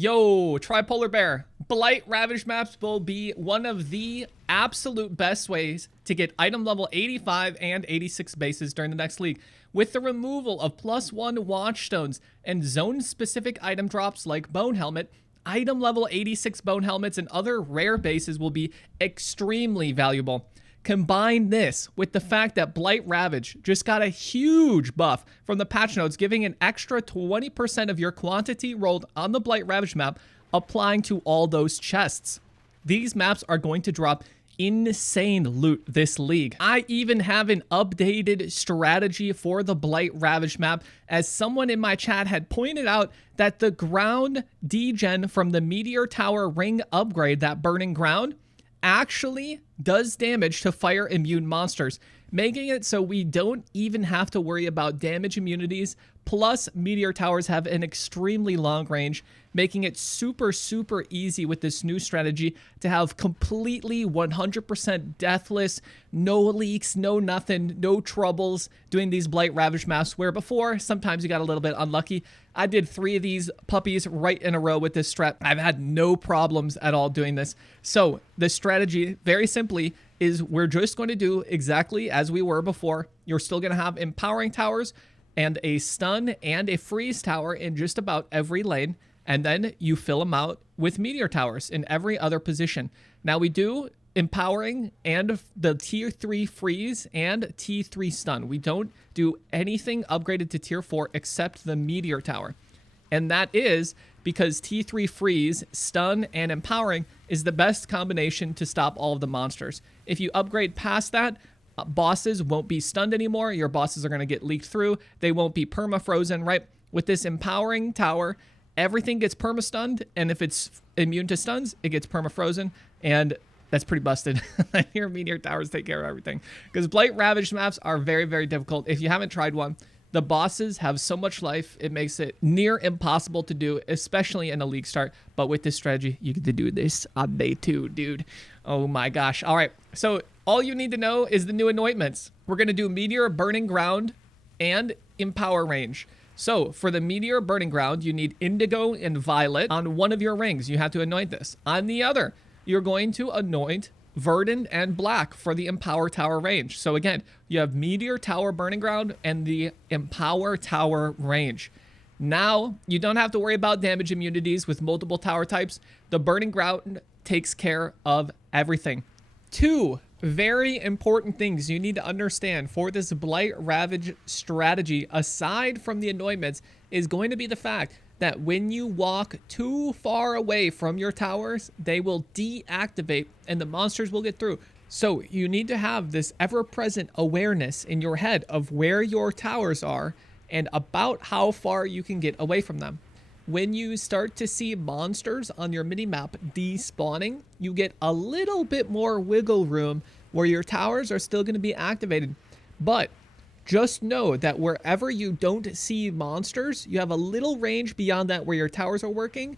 Yo, Tripolar Bear. Blight Ravaged maps will be one of the absolute best ways to get item level 85 and 86 bases during the next league. With the removal of +1 watchstones and zone-specific item drops like Bone Helmet, item level 86 Bone Helmets and other rare bases will be extremely valuable. Combine this with the fact that Blight Ravage just got a huge buff from the patch notes, giving an extra 20% of your quantity rolled on the Blight Ravage map, applying to all those chests. These maps are going to drop insane loot this league. I even have an updated strategy for the Blight Ravage map, as someone in my chat had pointed out that the ground degen from the Meteor Tower ring upgrade, that burning ground, actually does damage to fire immune monsters, making it so we don't even have to worry about damage immunities. Plus, Meteor Towers have an extremely long range, making it super easy with this new strategy to have completely 100% deathless, no leaks, no nothing, no troubles doing these Blight Ravage maps, where before, sometimes you got a little bit unlucky. I did 3 of these puppies right in a row with this strat. I've had no problems at all doing this. So the strategy, very simply, is we're just going to do exactly as we were before. You're still going to have empowering towers and a stun and a freeze tower in just about every lane. And then you fill them out with meteor towers in every other position. Now we do empowering and the tier 3 freeze and T3 stun. We don't do anything upgraded to tier 4 except the meteor tower. And that is because T3 freeze, stun, and empowering is the best combination to stop all of the monsters. If you upgrade past that, bosses won't be stunned anymore. Your bosses are going to get leaked through. They won't be perma-frozen, right? With this empowering tower, everything gets perma-stunned, and if it's immune to stuns, it gets perma-frozen, and that's pretty busted. Your meteor towers take care of everything. Because Blight Ravaged maps are very difficult. If you haven't tried one, the bosses have so much life, it makes it near impossible to do, especially in a league start. But with this strategy, you get to do this on day 2, dude. Oh my gosh. All right, so all you need to know is the new anointments. We're going to do Meteor, Burning Ground, and Empower range. So for the Meteor Burning Ground, you need Indigo and Violet on one of your rings. You have to anoint this. On the other, you're going to anoint Verdant and Black for the Empower Tower range. So again, you have Meteor Tower Burning Ground and the Empower Tower range. Now, you don't have to worry about damage immunities with multiple tower types. The Burning Ground takes care of everything. 2 very important things you need to understand for this Blight Ravage strategy, aside from the anointments, is going to be the fact that when you walk too far away from your towers, they will deactivate and the monsters will get through. So you need to have this ever-present awareness in your head of where your towers are and about how far you can get away from them. When you start to see monsters on your minimap despawning, you get a little bit more wiggle room where your towers are still going to be activated. But just know that wherever you don't see monsters, you have a little range beyond that where your towers are working.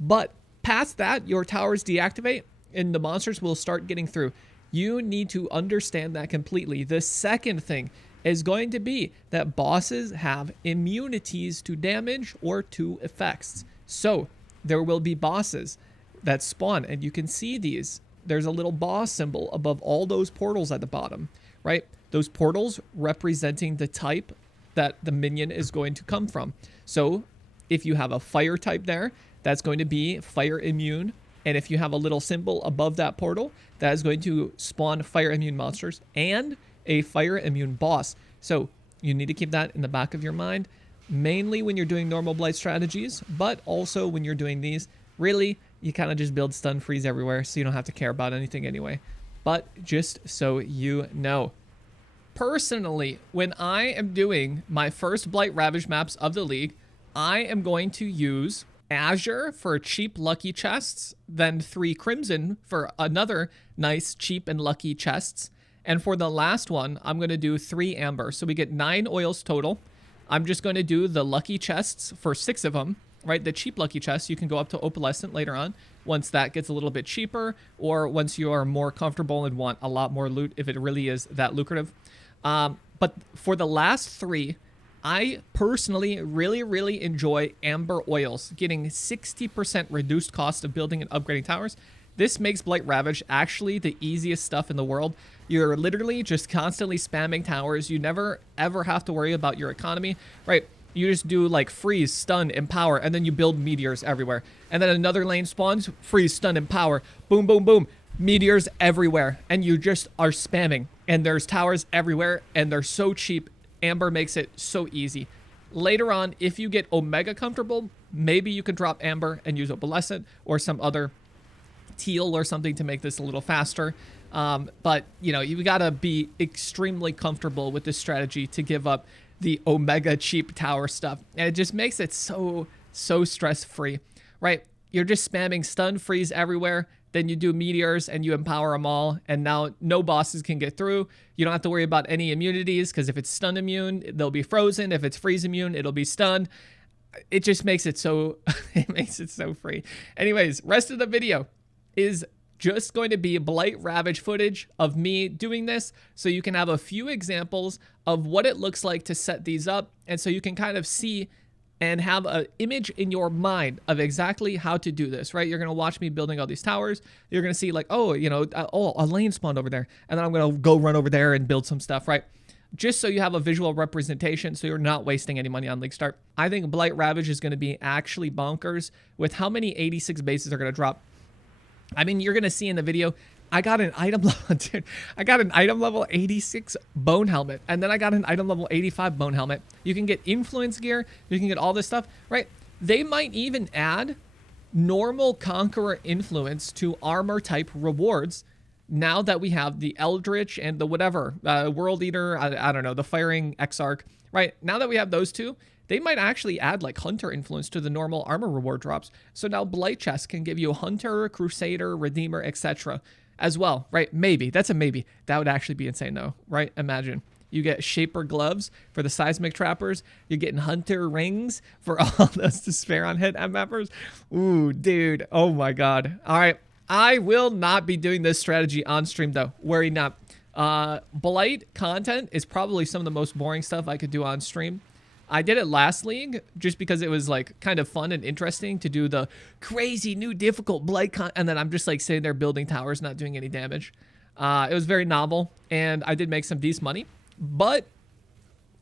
But past that, your towers deactivate and the monsters will start getting through. You need to understand that completely. The second thing is going to be that bosses have immunities to damage or to effects. So there will be bosses that spawn, and you can see these. There's a little boss symbol above all those portals at the bottom, right? Those portals representing the type that the minion is going to come from. So if you have a fire type there, that's going to be fire immune. And if you have a little symbol above that portal, that is going to spawn fire immune monsters and a fire immune boss. So you need to keep that in the back of your mind, mainly when you're doing normal Blight strategies, but also when you're doing these. Really, you kind of just build stun freeze everywhere, so you don't have to care about anything anyway. But just so you know, personally, when I am doing my first Blight Ravage maps of the league, I am going to use Azure for cheap lucky chests, then 3 Crimson for another nice cheap and lucky chests. And for the last one, I'm going to do 3 Amber. So we get 9 oils total. I'm just going to do the lucky chests for 6 of them, right? The cheap lucky chests, you can go up to Opalescent later on once that gets a little bit cheaper, or once you are more comfortable and want a lot more loot if it really is that lucrative. But for the last 3, I personally really enjoy amber oils, getting 60% reduced cost of building and upgrading towers. This makes Blight Ravaged actually the easiest stuff in the world. You're literally just constantly spamming towers. You never ever have to worry about your economy, right? You just do like freeze, stun, empower, and then you build meteors everywhere. And then another lane spawns, freeze, stun, empower, boom, boom, boom, meteors everywhere. And you just are spamming. And there's towers everywhere, and they're so cheap. Amber makes it so easy. Later on, if you get Omega comfortable, maybe you can drop Amber and use Opalescent or some other teal or something to make this a little faster. But, you know, you gotta be extremely comfortable with this strategy to give up the Omega cheap tower stuff. And it just makes it so stress-free, right? You're just spamming stun, freeze everywhere. Then you do meteors and you empower them all. And now no bosses can get through. You don't have to worry about any immunities, because if it's stun immune, they'll be frozen. If it's freeze immune, it'll be stunned. It just makes it so, it makes it so free. Anyways, rest of the video is just going to be Blight Ravage footage of me doing this, so you can have a few examples of what it looks like to set these up, and so you can kind of see and have an image in your mind of exactly how to do this, right? You're going to watch me building all these towers. You're going to see like, oh, you know, oh, a lane spawned over there, and then I'm going to go run over there and build some stuff, right? Just so you have a visual representation, so you're not wasting any money on League Start. I think Blight Ravage is going to be actually bonkers with how many 86 bases are going to drop. I mean, you're going to see in the video, I got an item level, dude, I got an item level 86 bone helmet, and then I got an item level 85 bone helmet. You can get influence gear, you can get all this stuff, right? They might even add normal Conqueror influence to armor type rewards now that we have the Eldritch and the whatever, World Eater, I don't know, the Firing Exarch, right? Now that we have those two, they might actually add like Hunter influence to the normal armor reward drops. So now Blight chest can give you Hunter, Crusader, Redeemer, etc. as well, right? Maybe. That's a maybe. That would actually be insane though, right? Imagine. You get Shaper gloves for the seismic trappers. You're getting Hunter rings for all those Despair on hit MFers. Ooh, dude. Oh my God. All right. I will not be doing this strategy on stream though. Worry not. Blight content is probably some of the most boring stuff I could do on stream. I did it last league just because it was like kind of fun and interesting to do the crazy new difficult Blight and then I'm just like sitting there building towers, not doing any damage. It was very novel, and I did make some decent money, but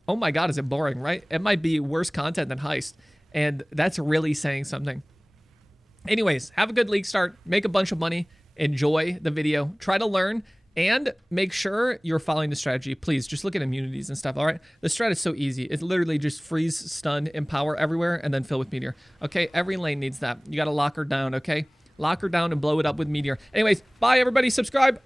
oh my God, is it boring, right? It might be worse content than Heist, and that's really saying something. Anyways, have a good league start, make a bunch of money, enjoy the video, try to learn, and make sure you're following the strategy. Please, just look at immunities and stuff, all right? The strat is so easy. It's literally just freeze, stun, empower everywhere, and then fill with meteor. Okay, every lane needs that. You got to lock her down, okay? Lock her down and blow it up with meteor. Anyways, bye, everybody. Subscribe.